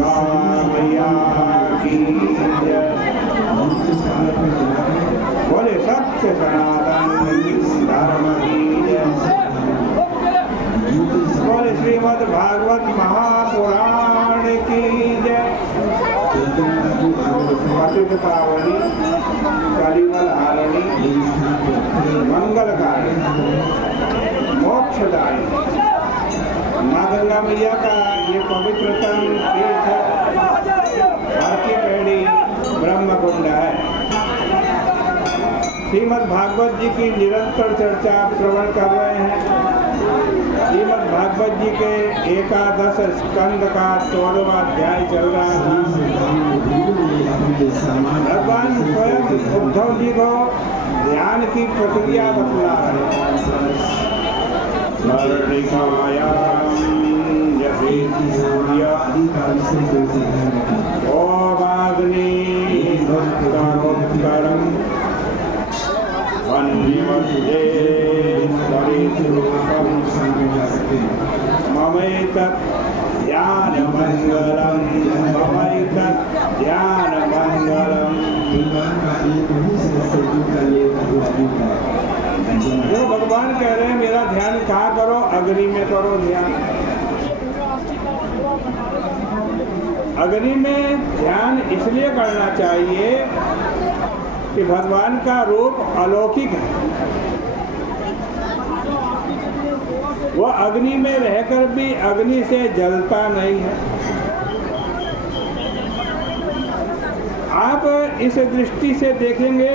मैया की जय। बोले सत्य सनातन धर्म की जय। बोले श्रीमद् भागवत महापुराण की जय। पतित पावनी कलिमल हारिणी मंगलकारी मोक्षदायी माँ गंगा मैया का ये पवित्रतम तीर्थ हर की पेड़ी ब्रह्मकुंड है। श्रीमद् भागवत जी की निरंतर चर्चा आप श्रवण कर रहे हैं। श्रीमद् भागवत जी के 11 स्कंद का 14वां अध्याय चल रहा था। भगवान स्वयं उद्धव जी को ध्यान की प्रक्रिया बतला रहे हैं। ओमाग्निरुत्तरोत्तरम् अन्विमध्ये परिद्रूपम् ममैतत् ध्यानमङ्गलम् ममैतत् ध्यानमङ्गलम्। जो भगवान कह रहे हैं मेरा ध्यान कहाँ करो, अग्नि में करो ध्यान। अग्नि में ध्यान इसलिए करना चाहिए कि भगवान का रूप अलौकिक है। वो अग्नि में रहकर भी अग्नि से जलता नहीं है। आप इस दृष्टि से देखेंगे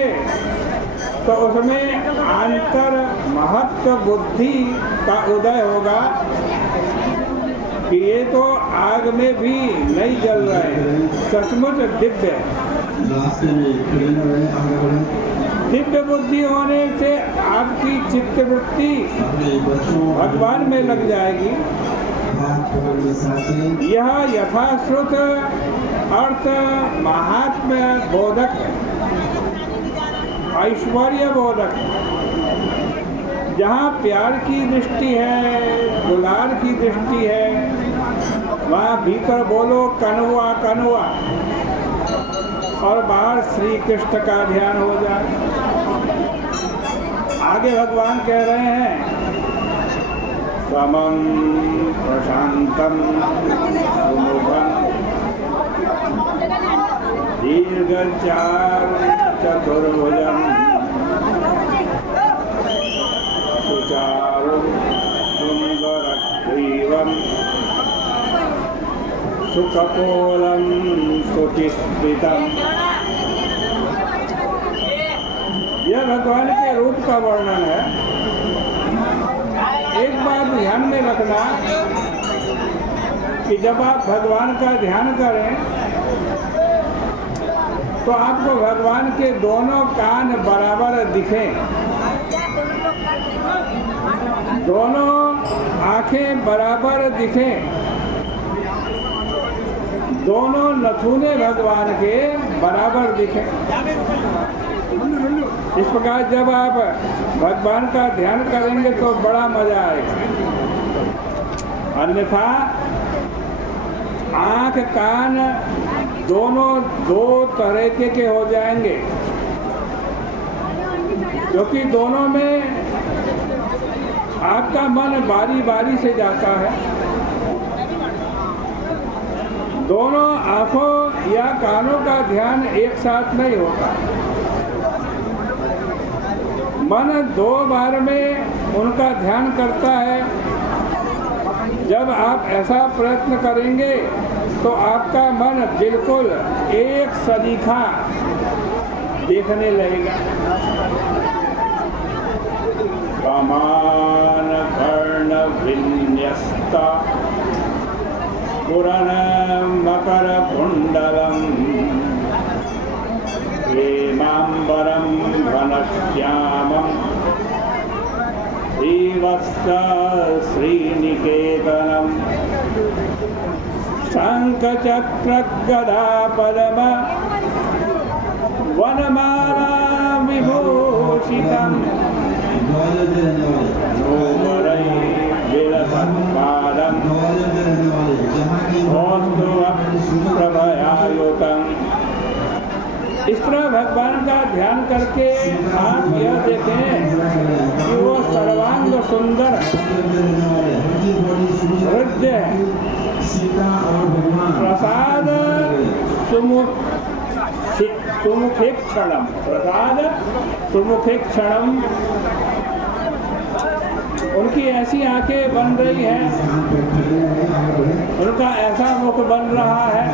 तो उसमें अंतर महत्व बुद्धि का उदय होगा कि ये तो आग में भी नहीं जल रहे हैं, सचमुच दिव्य है। दिव्य बुद्धि होने से आपकी चित्तवृत्ति भगवान में लग जाएगी। यह यथाश्रुत अर्थ महात्म्य बोधक है, ऐश्वर्य बोधक है। जहाँ प्यार की दृष्टि है, दुलार की दृष्टि है, वहाँ भीतर बोलो कनवा कनवा और बाहर श्री कृष्ण का ध्यान हो जाए। आगे भगवान कह रहे हैं समं प्रशांतम सुमुखम दीर्घचार चतुर्भुजम सुचारु सुंदरग्रीवम सुकपोलं सुचिस्मितम्। यह भगवान के रूप का वर्णन है। एक बात ध्यान में रखना कि जब आप भगवान का ध्यान करें तो आपको भगवान के दोनों कान बराबर दिखें, दोनों आंखें बराबर दिखें, दोनों नथुने भगवान के बराबर दिखें। इस प्रकार जब आप भगवान का ध्यान करेंगे तो बड़ा मजा आएगा। अन्यथा आंख कान दोनों दो तरह के हो जाएंगे, क्योंकि दोनों में आपका मन बारी बारी से जाता है। दोनों आंखों या कानों का ध्यान एक साथ नहीं होता। मन दो बार में उनका ध्यान करता है। जब आप ऐसा प्रयत्न करेंगे तो आपका मन बिल्कुल एक सलीखा देखने लगेगा। समान कर्ण विन्यस्ता पुरन मकर कुंडलम हेमांबरम घनश्यामम श्रीवत्स श्रीनिकेतनम शंखचक्र गदा पद्म वनमाला विभूषितम् नोमरै विलसत्पादम् कौस्तुभं इस तरह भगवान का ध्यान करके आप यह देखें कि वो सर्वांग सुंदर हृदय है, प्रसाद सुमुखे क्षणम, प्रसाद सुमुखे क्षणम। उनकी ऐसी आंखें बन रही हैं, उनका ऐसा मुख बन रहा है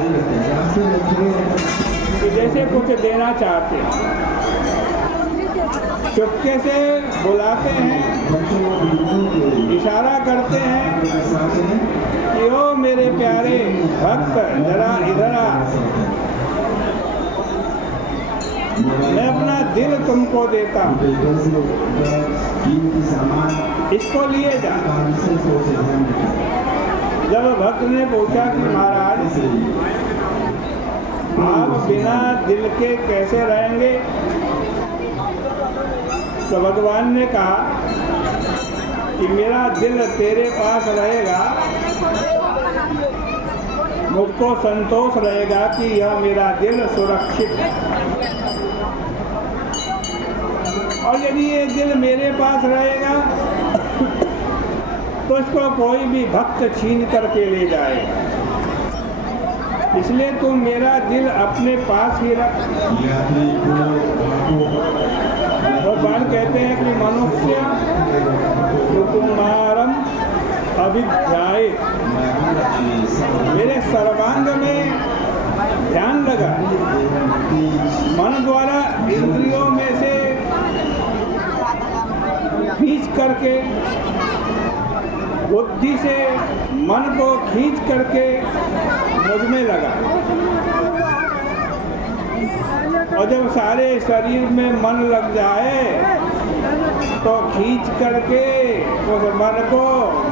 कि जैसे कुछ देना चाहते हैं। चुपके से बुलाते हैं, इशारा करते हैं कि ओ मेरे प्यारे भक्त जरा इधर आ, मैं अपना दिल तुमको देता हूँ, इसको लिए जा। जब भक्त ने पूछा कि महाराज आप बिना दिल के कैसे रहेंगे, तो भगवान ने कहा कि मेरा दिल तेरे पास रहेगा, मुझको संतोष रहेगा कि यह मेरा दिल सुरक्षित है। और यदि ये दिल मेरे पास रहेगा तो इसको कोई भी भक्त छीन करके ले जाएगा। इसलिए तुम मेरा दिल अपने पास ही रख। भगवान कहते हैं कि मनुष्य सुकुमारम अभिध्याय, मेरे सर्वांग में ध्यान लगा, मन द्वारा इंद्रियों में से खींच करके, बुद्धि से मन को खींच करके मुझ में लगा। और जब सारे शरीर में मन लग जाए तो खींच करके उस मन को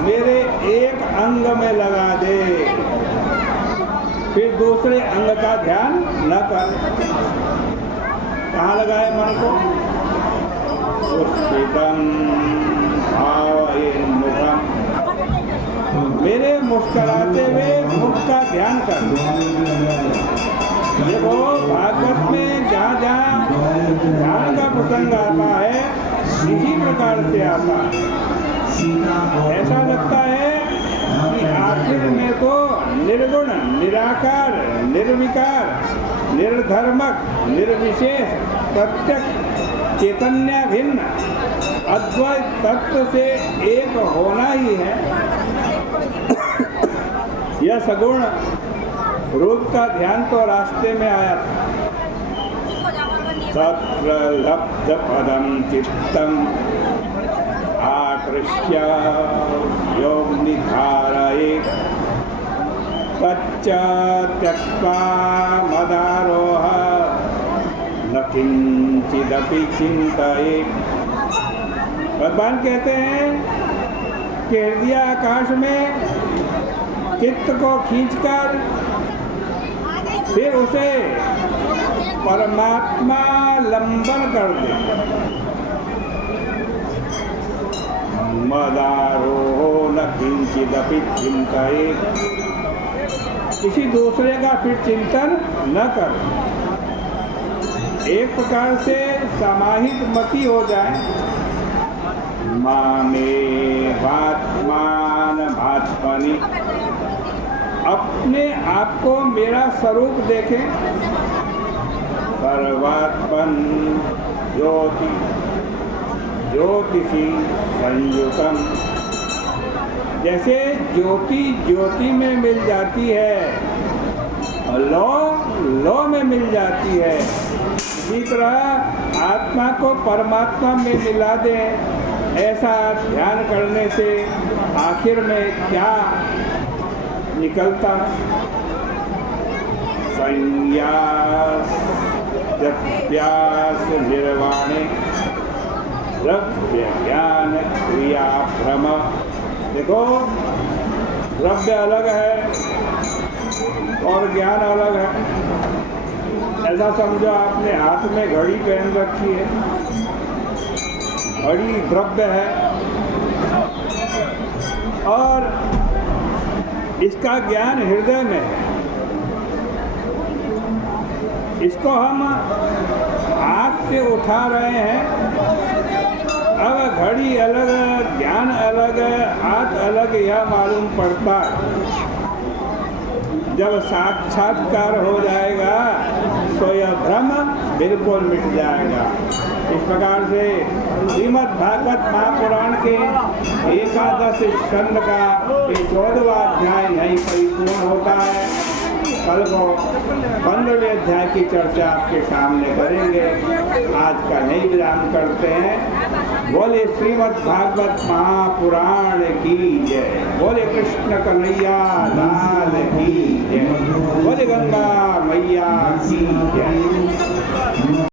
मेरे एक अंग में लगा दे, फिर दूसरे अंग का ध्यान न कर। कहाँ लगाए मन को? सुस्मितम भावयेन मुखम, मेरे मुस्कुराते हुए मुख का ध्यान कर। देखो भागवत में जहाँ जहाँ ध्यान का प्रसंग आता है इसी प्रकार से आता है। ऐसा लगता है कि आखिर में तो निर्गुण, निराकार, निर्विकार, निर्धर्मक, निर्विशेष, प्रत्यक्ष, चैतन्य भिन्न अद्वैत तत्व से एक होना ही है। यह सगुण रूप का ध्यान तो रास्ते में आया था। तत्र लब्ध पदम चित्तम आकृष्य योग निधारये तच्च त्यक्त्वा मदारोह न किंचिदपि चिंतये। भगवान कहते हैं कि हृदय आकाश में चित्त को खींचकर फिर उसे परमात्मा लंबन कर दे। मदारोहो न किंचिदपि चिंतये, किसी दूसरे का फिर चिंतन न कर, एक प्रकार से समाहित मति हो जाए। मामे भात्मान भात्मनि, अपने आप को मेरा स्वरूप देखें। सर्वात्मन ज्योति ज्योतिषी संयुतम, जैसे ज्योति ज्योति में मिल जाती है, लौ में मिल जाती है, इसी तरह आत्मा को परमात्मा में मिला दें। ऐसा ध्यान करने से आखिर में क्या निकलता? संन्यास जप्यास निर्वाणे द्रव्य ज्ञान क्रिया भ्रम। देखो द्रव्य अलग है और ज्ञान अलग है। ऐसा समझो आपने हाथ में घड़ी पहन रखी है, घड़ी द्रव्य है और इसका ज्ञान हृदय में है। इसको हम हाथ से उठा रहे हैं। अब घड़ी अलग, ध्यान अलग, हाथ अलग, यह मालूम पड़ता है। जब साक्षात्कार हो जाएगा तो यह भ्रम बिल्कुल मिट जाएगा। इस प्रकार से श्रीमद् भागवत महापुराण के 11 स्कंद का 14वां अध्याय यहीं परिपूर्ण होता है। कल को 15वें अध्याय की चर्चा आपके सामने करेंगे। आज का यही विराम करते हैं। बोले श्रीमद् भागवत महापुराण की जय। बोले कृष्ण कन्हैया लाल की जय। बोले गंगा मैया की जय।